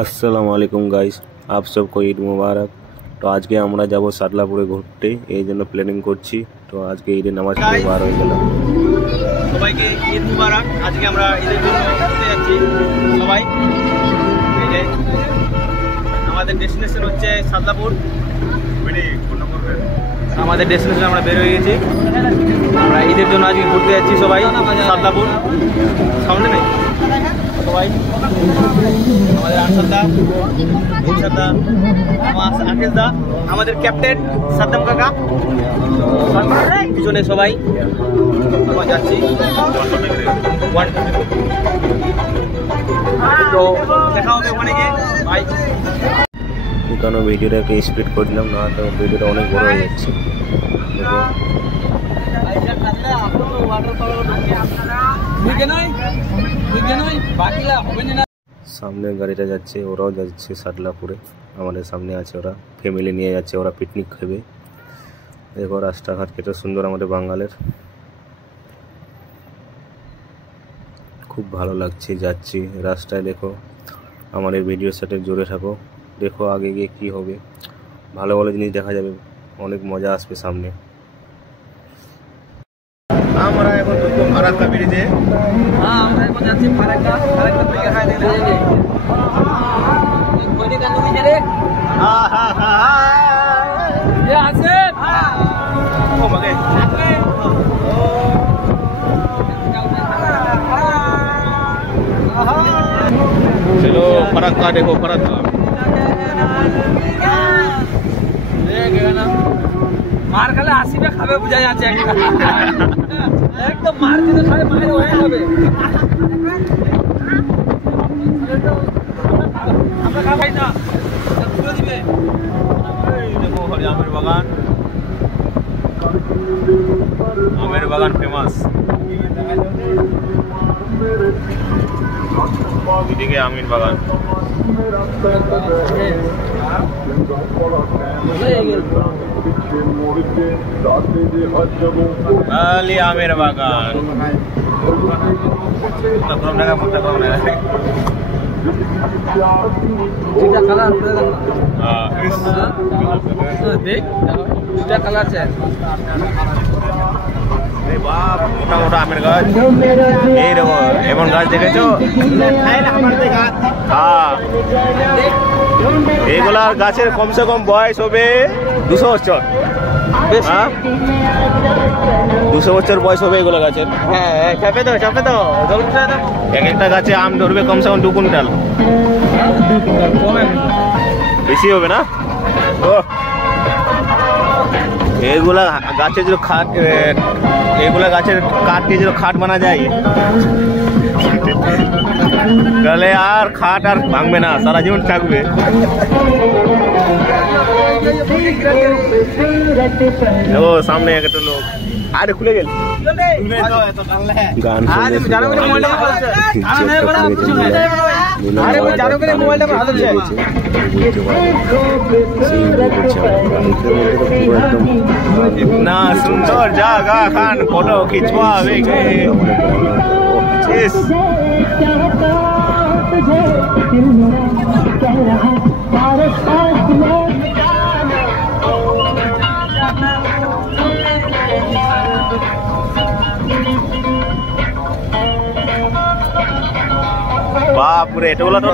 আসসালামু আলাইকুম গাইস, आप सबको ঈদ মুবারক। তো আজকে আমরা যাব সাদলাপুরে ঘুরতে, এই জন্য প্ল্যানিং করছি। তো আজকে ঈদের নামাজ পড়ে বার হয়ে গেলাম। সবাইকে ঈদ মুবারক। আজকে আমরা ঈদের জন্য ঘুরতে যাচ্ছি সবাই। এই যে আমাদের ডেস্টিনেশন হচ্ছে সাদলাপুর। আমাদের ডেস্টিনেশন আমরা বের হয়ে গেছি। আমরা ঈদের জন্য আজকে ঘুরতে যাচ্ছি সবাই সাদলাপুর। সামনে নেই সবাই, আমাদের আনসারদা, ইনসারদা, আকেশদা, আমাদের ক্যাপ্টেন সাদ্দাম কাকা, পিছনে সবাই আমরা যাচ্ছি। তো দেখা হবে ওখানে গিয়ে ভাই। কেন ভিডিওটা একটু স্পিড করলাম না, তো ভিডিওটা অনেক বড় হয়ে যাচ্ছে। সামনে গাড়িটা যাচ্ছে, ওরাও যাচ্ছে সাদলাপুরে। আমাদের সামনে আছে, ওরা ফ্যামিলি নিয়ে যাচ্ছে, ওরা পিকনিক খাবে। দেখো রাস্তাঘাট কত সুন্দর আমাদের বাঙালের, খুব ভালো লাগছে যাচ্ছি রাস্তায়। দেখো আমার এই ভিডিওর সাথে জুড়ে থাকো, দেখো আগে গিয়ে কি হবে, ভালো ভালো জিনিস দেখা যাবে, অনেক মজা আসবে সামনে। আমরা এখন ঢুকবো ফারাক্কা ব্রিজে। আমরা এখন যাচ্ছি ফারাক্কা থেকে হাই দেখে যাবে। কোনি কান্দু বিজে রে। এ আছে। ও মগে। चलो फराक्का देखो, फराक्का मार खाले आसिबे खाबे बुझा जाচ্ছে একদম মার দিতে খাবে, মার হয়ে যাবে। আমরা খাবাই না, পুরো দিবে। এই দেখো হরি আমের বাগান, আমের বাগান ফেমাস। এদিকে আমির বাগান, খালি আমের বাগান। মোটা মোটা আমের গাছ, এইরকম এমন গাছ দেখেছো? হ্যাঁ, এইগুলার গাছের কমসে কম বয়স হবে 200 বছর। 200 বছর বয়স হবে এগুলো গাছের। হ্যাঁ, চাপে তো এক একটা গাছে আম ধরবে কমসে কম 2 কুইন্টাল, বেশি হবে না? ও এইগুলা গাছের যে খাট, এইগুলা গাছের কাঠ দিয়ে যে খাট বানা যায়, তাহলে আর খাট আর ভাঙবে না, সারা জীবন থাকবে। ও সামনে একটা লোক, আরে খুলে গেল গান इतना सुंदर जगह खान फोटो खिंचवावे गए। বাপরে, এটা বলা তো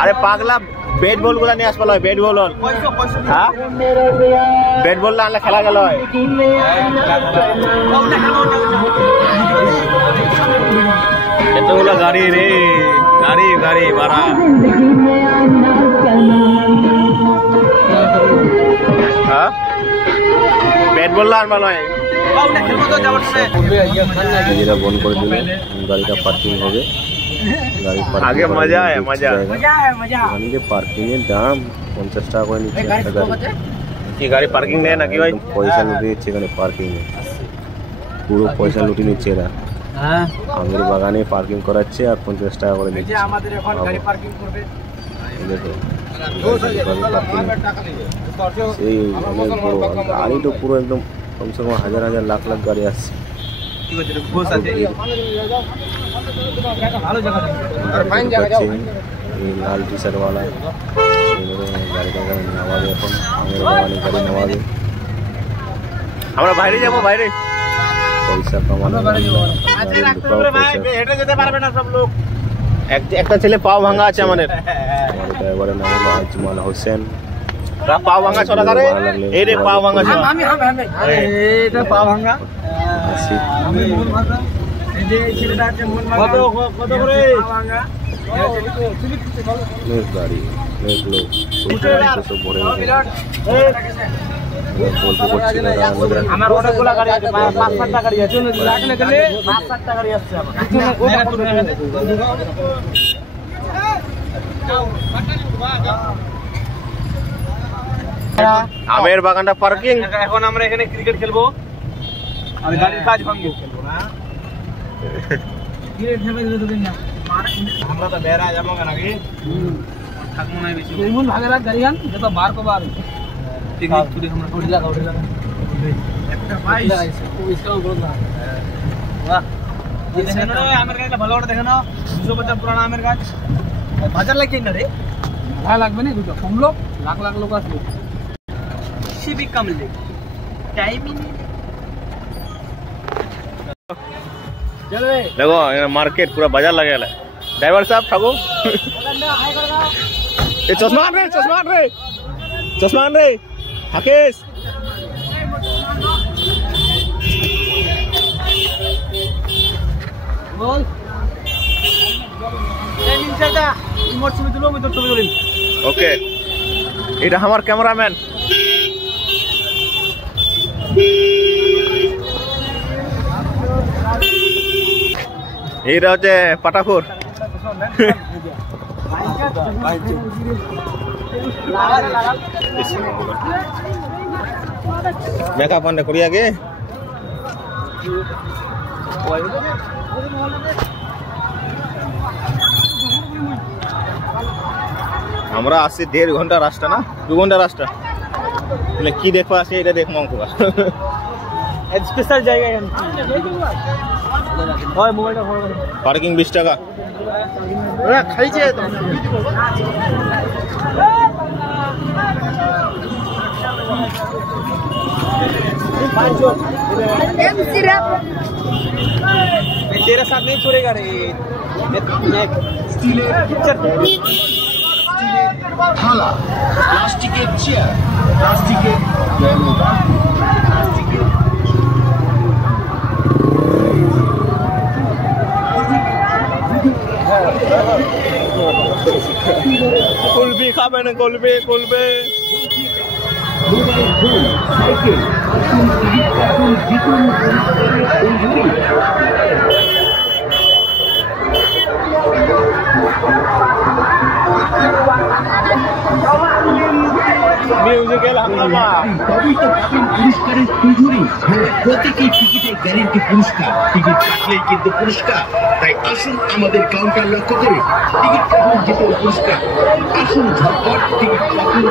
আরে পাগলা, ব্যাট বল গুলা নিয়ে আসবা, ব্যাট বল। হ্যাঁ, ব্যাট বল না আনলে খেলা গেল। এতগুলো গাড়ি রে, গাড়ি গাড়ি ভাড়া। হ্যাঁ, ব্যাট বল আনবা নয়, যেটা বন্ধ করে দিলে গাড়িটা পার্কিং হবে। আগে মজা হয়, মজা এখানে পার্কিং এর দাম 50 টাকা করে নিচ্ছে একটা গাড়ি। কি গাড়ি পার্কিং নেয় নাকি ভাই? পয়সা লুটে দিচ্ছে এখানে পার্কিং এ, পুরো পয়সা লুটে নিচ্ছে এরা। আমের বাগানে পার্কিং করাচ্ছে আর 50 টাকা করে নিচ্ছে। দেখো সেই অনেক বড় গাড়ি, তো পুরো একদম কমসে কম হাজার হাজার লাখ লাখ গাড়ি আসছে। লাল টি শার্ট वाला গাড়িটাকে নামাবে এখন, আমের বাগানে গাড়ি নামাবে। আমরা বাইরে যাবো, বাইরে পয়সা কামানো। একটা ছেলে পাও ভাঙা আছে আমাদের ড্রাইভারের নাম হলো আজমাল হোসেন। পাও ভাঙা ছড়া করে এই রে পাও ভাঙা ছড়া এটা পাও ভাঙা কত করে গাড়ি লোক সব ভরে আমার অনেকগুলো গাড়ি আছে, 5-7টা গাড়ি আছে, 5-7টা গাড়ি আসছে আমের বাগানটা পার্কিং। এখন আমরা এখানে ক্রিকেট খেলবো আর গাড়ির কাজ ভাঙবো। আমরা তো বেড়া যাবো নাকি থাকবো না বেশি ভাগে রাখ গাড়ি গান যত বার কো বার পিকনিক করে আমরা ওড়ি লাগা একটা 22 ওইসব বল না। বাহ দেখেন রে আমের গাছটা ভালো করে দেখেন, 200 বছর পুরানো আমের গাছ। বাজার লাগছে না রে, ভালো লাগবে না দুটো কম লোক, লাখ লাখ লোক আসবে। সিবি কামলে টাইম ই নেই। चलो देखो मार्केट पूरा बाजार लगे है। ड्राइवर साहब ठाकुर ये चश्मान रे हकेश बोल ओके এটা আমার ক্যামেরাম্যান। এইটা হচ্ছে পাটাখোর। মেকআপ অন করি আগে। আমরা আসছি 1.5 ঘন্টা রাস্তা না 2 ঘন্টা রাস্তা, মানে কি দেখবো আসে এটা দেখবো অঙ্ক স্পেশাল জায়গা। পার্কিং 20 টাকা খাইছে তো। तेरे साथ नहीं छोड़ेगा रे। থালা, প্লাস্টিকের চেয়ার, প্লাস্টিকের কুলবি খাবে না, কুলবি পুরস্কারের পুজুরি প্রতিটি টিকিটে গ্যারেন্টি পুরস্কার। টিকিট কাটলেই কিন্তু পুরস্কার, তাই আসুন আমাদের কাউন্টার লক্ষ্য করে টিকিট কাটুন, জিতুন পুরস্কার। আসুন ঝটপট টিকিট কাটুন।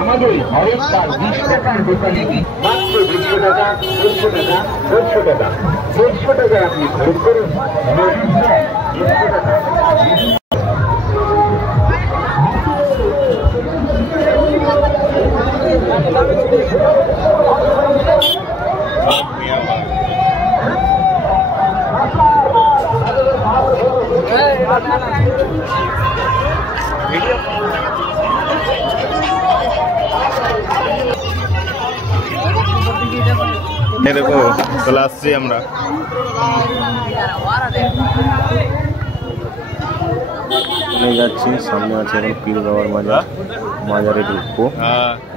আমাদের হরেক কাল 20 টাকার দোকানে মাত্র 200 টাকা, 150 টাকা, 150 টাকা, 150 টাকা আপনি খরচ করুন। 150 টাকা দেখো চলে আসছি আমরা। যাচ্ছি, সামনে আছে এখন পীর বাবার মাজার। মাজারে ঢুকবো,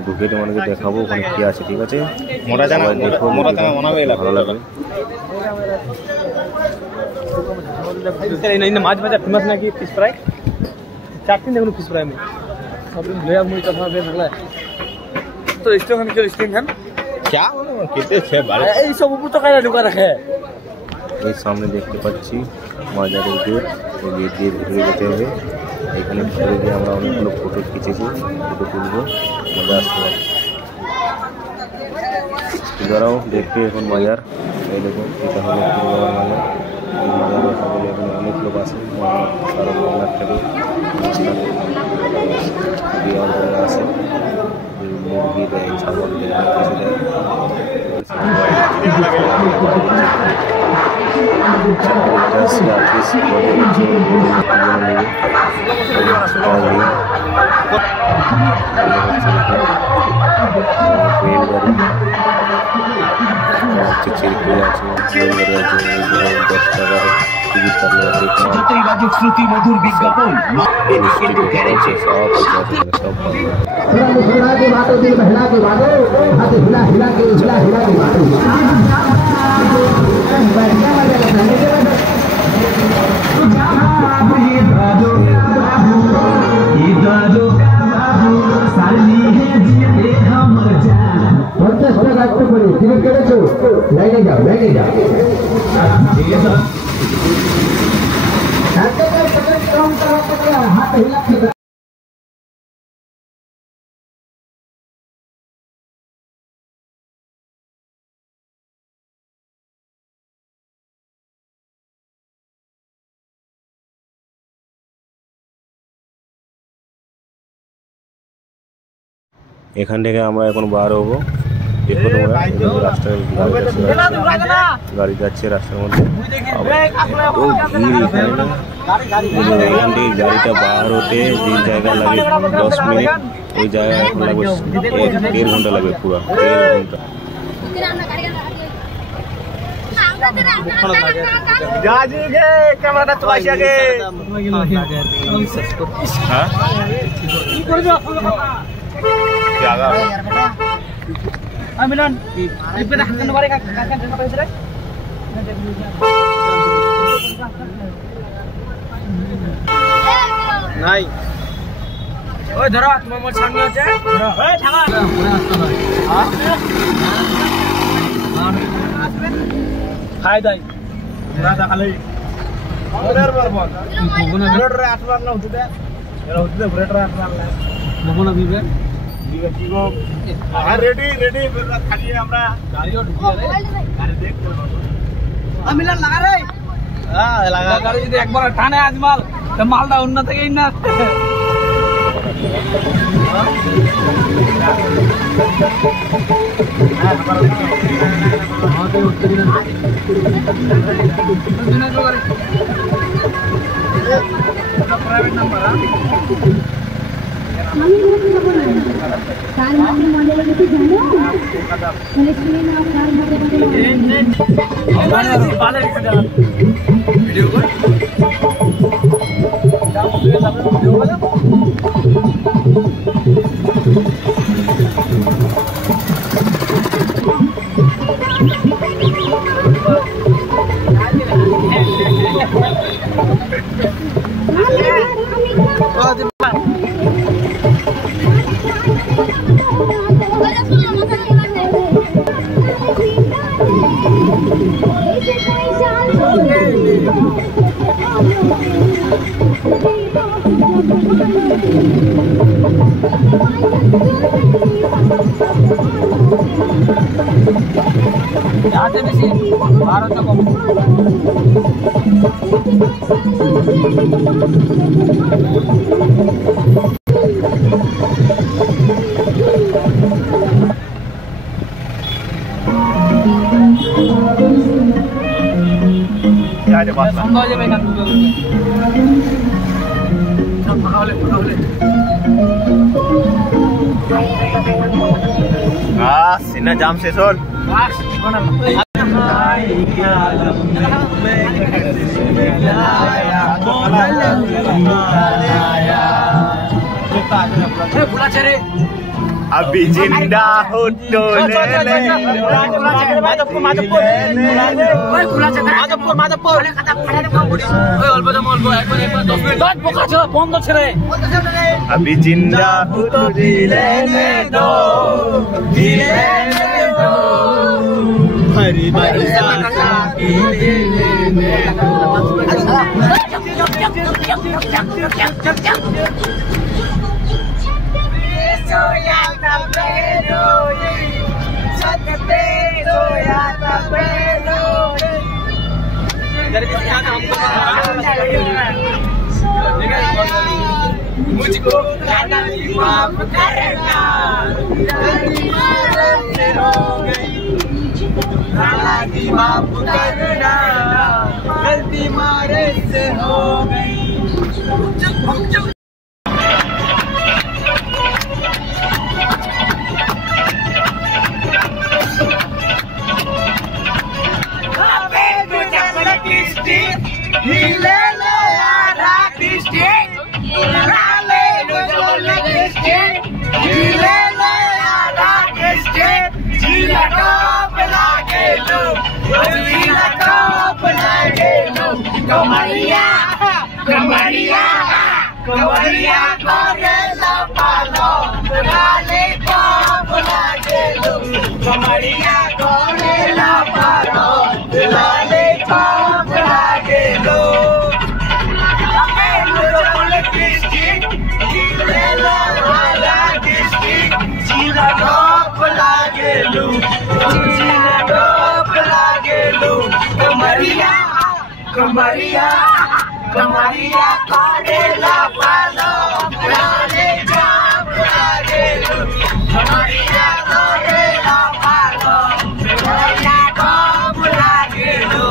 ঢুকে তোমাদেরকে দেখাবো ওখানে কি আছে। ঠিক আছে, ভালো লাগবে। মাছ ভাজা ফেমাস নাকি ফিশ ফ্রাই, চারদিন দেখুন ফিশ ফ্রাই में सब लोग मुझे तो भाव दे रहा है तो स्टेशन के स्टेशन क्या এই সব উপর তো কারা ঢুকা রাখে। এই সামনে দেখতে পাচ্ছি মাজারের গেট, এই গেট দিয়ে ভিতরে যেতে হবে। এখানে ভিতরে গিয়ে আমরা অনেকগুলো ফটো খিচেছি, ফটো তুলবো, মজা আসতে পারে। এছাড়াও দেখতে এখন মাজার, এই দেখুন এটা হলো পূর্বাবার মাজার। এই মাজার দেখা গেলে এখানে অনেক লোক আসে, সারা বাংলার থেকে আসে, মুরগি দেয়, ছাগল দেয়, কিছু দেয়। শ্রুতি মধুর বিজ্ঞাপন এখান থেকে আমরা এখন বার হবো। দেখো তোমরা রাস্তায় গাড়ি যাচ্ছে রাস্তার মধ্যে, এখান থেকে গাড়িটা বার হতে যে জায়গা লাগে 10 মিনিট, ওই জায়গায় এখন লাগবে 1.5 ঘন্টা লাগবে, পুরো 1.5 ঘন্টা। নাই ওই ধরো তোমার মোর সামনে আছে, ধরো এই ঠাঙা খাই দাই না দেখালেই ওদের বরবন ব্রেডরে আটবার না হতে এরা হতে ব্রেডরে আটবার না মগনা বিবে বিবে কি গো রেডি রেডি খালি আমরা গাড়িও ঢুকিয়ে রে গাড়ি দেখ আমি লাগা রে হ্যাঁ লাগা গাড়ি যদি একবার টানে আজমাল তো মালটা অন্য থেকেই না प्राइवेट नंबर আমি বলতে পারবো না কার মধ্যে মডেল কিছু জানো মানে শুনে নাও কার মধ্যে মডেল পালে রেখে দাও ভিডিও কর দাও ভিডিও কর जाते बेसी 12 तो कम क्या जे बात बंद हो जाए मैं सब पकावले सीना जाम से सोल बुला चेरे अभी जिंदा हो तो ले ले अभी जिंदा हो तो लेने दो हरी मुझको माफ करना गलती माफ करना गलती मारे से हो गई Kamaria correla palo, dale papola gelo. Kamaria correla palo, dale papola gelo. Amelo jole Kristi, gilela ala Kristi, jila papola gelo, jila papola gelo. Kamaria, Kamaria. Kamaria correla palo, dale papola gelo. Kamaria correla palo, dale papola gelo.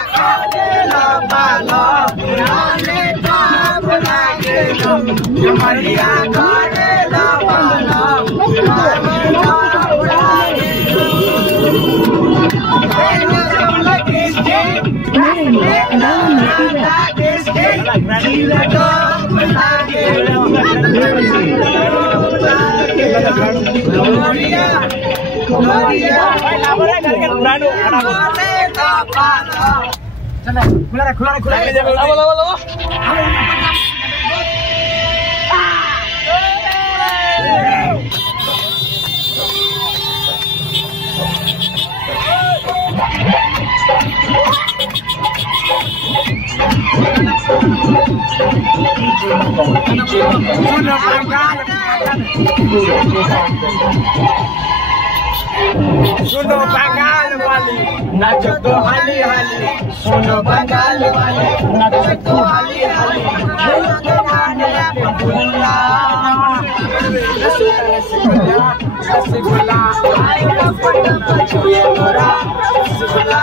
Kamaria correla palo, dale papola gelo. Kamaria correla palo, dale papola gelo. Hello jole Kristi, hello Kristi, jila papola gelo. Kamaria Kamaria चले खुला सुनो बंगाल वाली नाचो तो हाली हाली सुनो बंगाल वाली नाचो तो हाली हाली रसगुल्ला रसगुल्ला छुए मोरा रसगुल्ला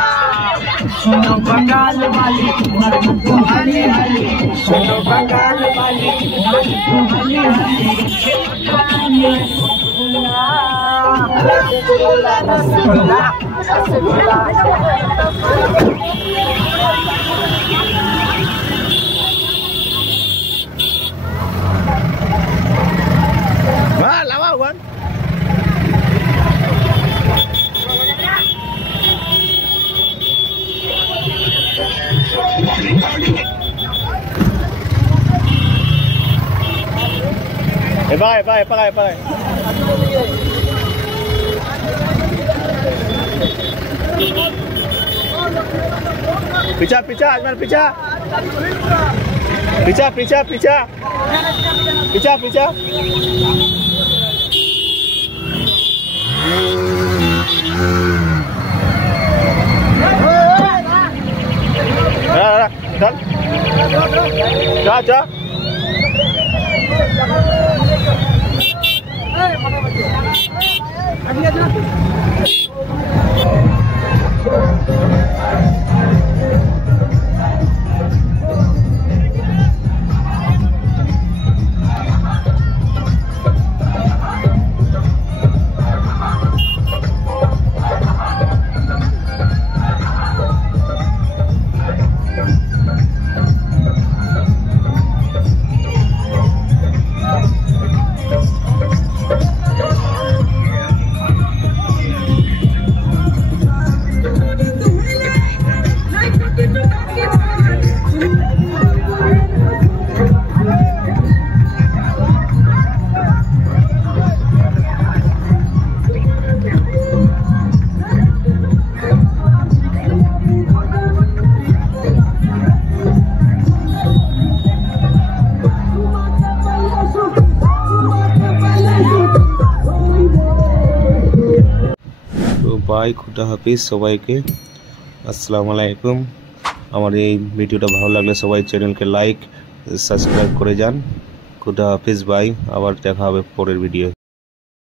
सुनो बंगाल वाली नाचो तो हाली हाली सुनो बंगाल वाली नाचो तो हाली हाली रसगुल्ला रसगुल्ला रसगुल्ला वाह लावा one Bye. Picah, Ajmal, picah. Picah. Dah. যা যা বাই, খুদা হাফিজ সবাইকে, আসসালামু আলাইকুম। আমার এই ভিডিওটা ভালো লাগলে সবাই চ্যানেলকে লাইক সাবস্ক্রাইব করে যান। খুদা হাফিজ, বাই, আবার দেখা হবে পরের ভিডিও।